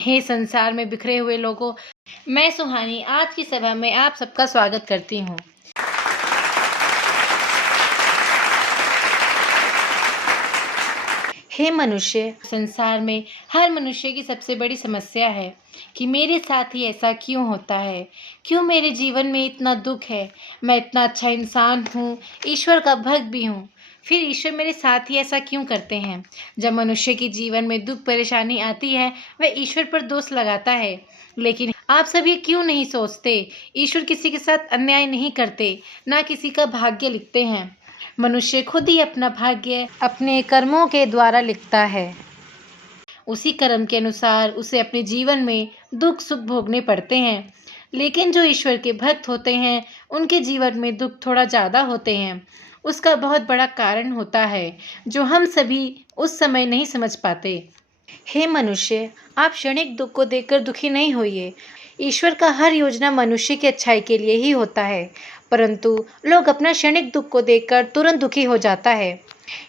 हे संसार में बिखरे हुए लोगों, मैं सुहानी आज की सभा में आप सबका स्वागत करती हूँ। हे मनुष्य, संसार में हर मनुष्य की सबसे बड़ी समस्या है कि मेरे साथ ही ऐसा क्यों होता है? क्यों मेरे जीवन में इतना दुख है? मैं इतना अच्छा इंसान हूँ, ईश्वर का भक्त भी हूँ, फिर ईश्वर मेरे साथ ही ऐसा क्यों करते हैं? जब मनुष्य के जीवन में दुख परेशानी आती है, वह ईश्वर पर दोष लगाता है। लेकिन आप सब ये क्यों नहीं सोचते? ईश्वर किसी के साथ अन्याय नहीं करते, ना किसी का भाग्य लिखते हैं। मनुष्य खुद ही अपना भाग्य अपने कर्मों के द्वारा लिखता है। उसी कर्म के अनुसार उसे अपने जीवन में दुख सुख भोगने पड़ते हैं। लेकिन जो ईश्वर के भक्त होते हैं, उनके जीवन में दुख थोड़ा ज़्यादा होते हैं। उसका बहुत बड़ा कारण होता है, जो हम सभी उस समय नहीं समझ पाते। हे मनुष्य, आप क्षणिक दुख को देखकर दुखी नहीं होइए। ईश्वर का हर योजना मनुष्य की अच्छाई के लिए ही होता है, परंतु लोग अपना क्षणिक दुख को देखकर तुरंत दुखी हो जाता है।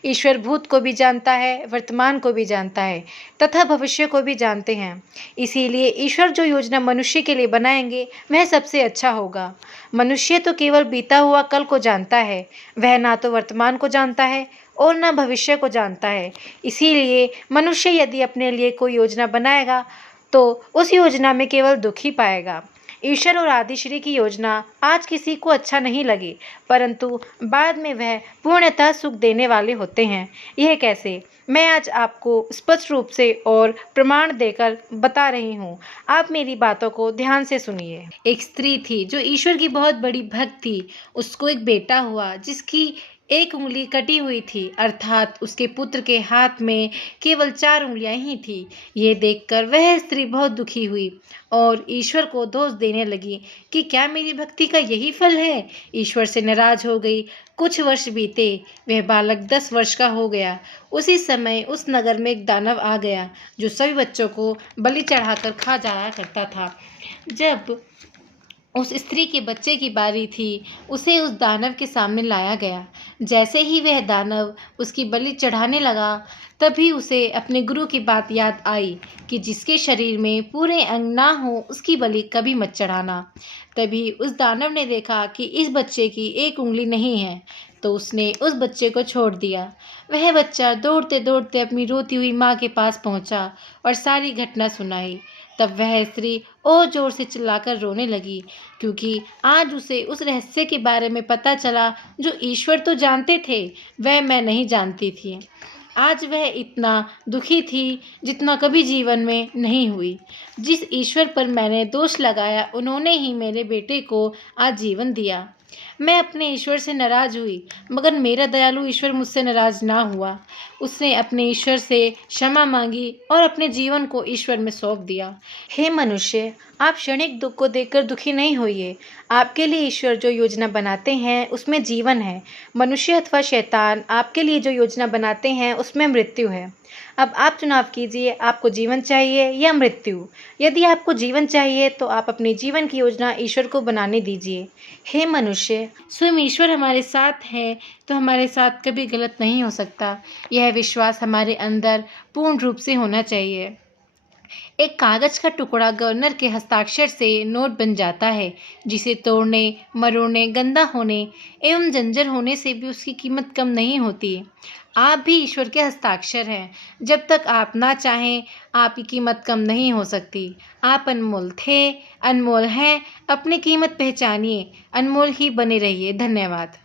ईश्वर भूत को भी जानता है, वर्तमान को भी जानता है तथा भविष्य को भी जानते हैं। इसीलिए ईश्वर जो योजना मनुष्य के लिए बनाएंगे, वह सबसे अच्छा होगा। मनुष्य तो केवल बीता हुआ कल को जानता है, वह ना तो वर्तमान को जानता है और न भविष्य को जानता है। इसीलिए मनुष्य यदि अपने लिए कोई योजना बनाएगा तो उस योजना में केवल दुख ही पाएगा। ईश्वर और आदिश्री की योजना आज किसी को अच्छा नहीं लगी, परंतु बाद में वह पूर्णतः सुख देने वाले होते हैं। यह कैसे? मैं आज आपको स्पष्ट रूप से और प्रमाण देकर बता रही हूँ। आप मेरी बातों को ध्यान से सुनिए। एक स्त्री थी जो ईश्वर की बहुत बड़ी भक्त थी। उसको एक बेटा हुआ जिसकी एक उंगली कटी हुई थी, अर्थात उसके पुत्र के हाथ में केवल 4 उंगलियां ही थी। ये देखकर वह स्त्री बहुत दुखी हुई और ईश्वर को दोष देने लगी कि क्या मेरी भक्ति का यही फल है? ईश्वर से नाराज हो गई। कुछ वर्ष बीते, वह बालक 10 वर्ष का हो गया। उसी समय उस नगर में एक दानव आ गया जो सभी बच्चों को बलि चढ़ाकर खा जाया करता था। जब उस स्त्री के बच्चे की बारी थी, उसे उस दानव के सामने लाया गया। जैसे ही वह दानव उसकी बलि चढ़ाने लगा, तभी उसे अपने गुरु की बात याद आई कि जिसके शरीर में पूरे अंग ना हो, उसकी बलि कभी मत चढ़ाना। तभी उस दानव ने देखा कि इस बच्चे की एक उंगली नहीं है, तो उसने उस बच्चे को छोड़ दिया। वह बच्चा दौड़ते दौड़ते अपनी रोती हुई माँ के पास पहुँचा और सारी घटना सुनाई। तब वह स्त्री और जोर से चिल्लाकर रोने लगी, क्योंकि आज उसे उस रहस्य के बारे में पता चला जो ईश्वर तो जानते थे, वह मैं नहीं जानती थी। आज वह इतना दुखी थी जितना कभी जीवन में नहीं हुई। जिस ईश्वर पर मैंने दोष लगाया, उन्होंने ही मेरे बेटे को आज जीवन दिया। मैं अपने ईश्वर से नाराज हुई, मगर मेरा दयालु ईश्वर मुझसे नाराज ना हुआ। उसने अपने ईश्वर से क्षमा मांगी और अपने जीवन को ईश्वर में सौंप दिया। हे मनुष्य, आप क्षणिक दुख को देखकर दुखी नहीं होइए। आपके लिए ईश्वर जो योजना बनाते हैं, उसमें जीवन है। मनुष्य अथवा शैतान आपके लिए जो योजना बनाते हैं, उसमें मृत्यु है। अब आप चुनाव कीजिए, आपको जीवन चाहिए या मृत्यु। यदि आपको जीवन चाहिए तो आप अपने जीवन की योजना ईश्वर को बनाने दीजिए। हे मनुष्य, स्वयं ईश्वर हमारे साथ है तो हमारे साथ कभी गलत नहीं हो सकता। यह विश्वास हमारे अंदर पूर्ण रूप से होना चाहिए। एक कागज का टुकड़ा गवर्नर के हस्ताक्षर से नोट बन जाता है, जिसे तोड़ने, मरोड़ने, गंदा होने एवं जंजर होने से भी उसकी कीमत कम नहीं होती। आप भी ईश्वर के हस्ताक्षर हैं। जब तक आप ना चाहें, आपकी कीमत कम नहीं हो सकती। आप अनमोल थे, अनमोल हैं। अपनी कीमत पहचानिए, अनमोल ही बने रहिए। धन्यवाद।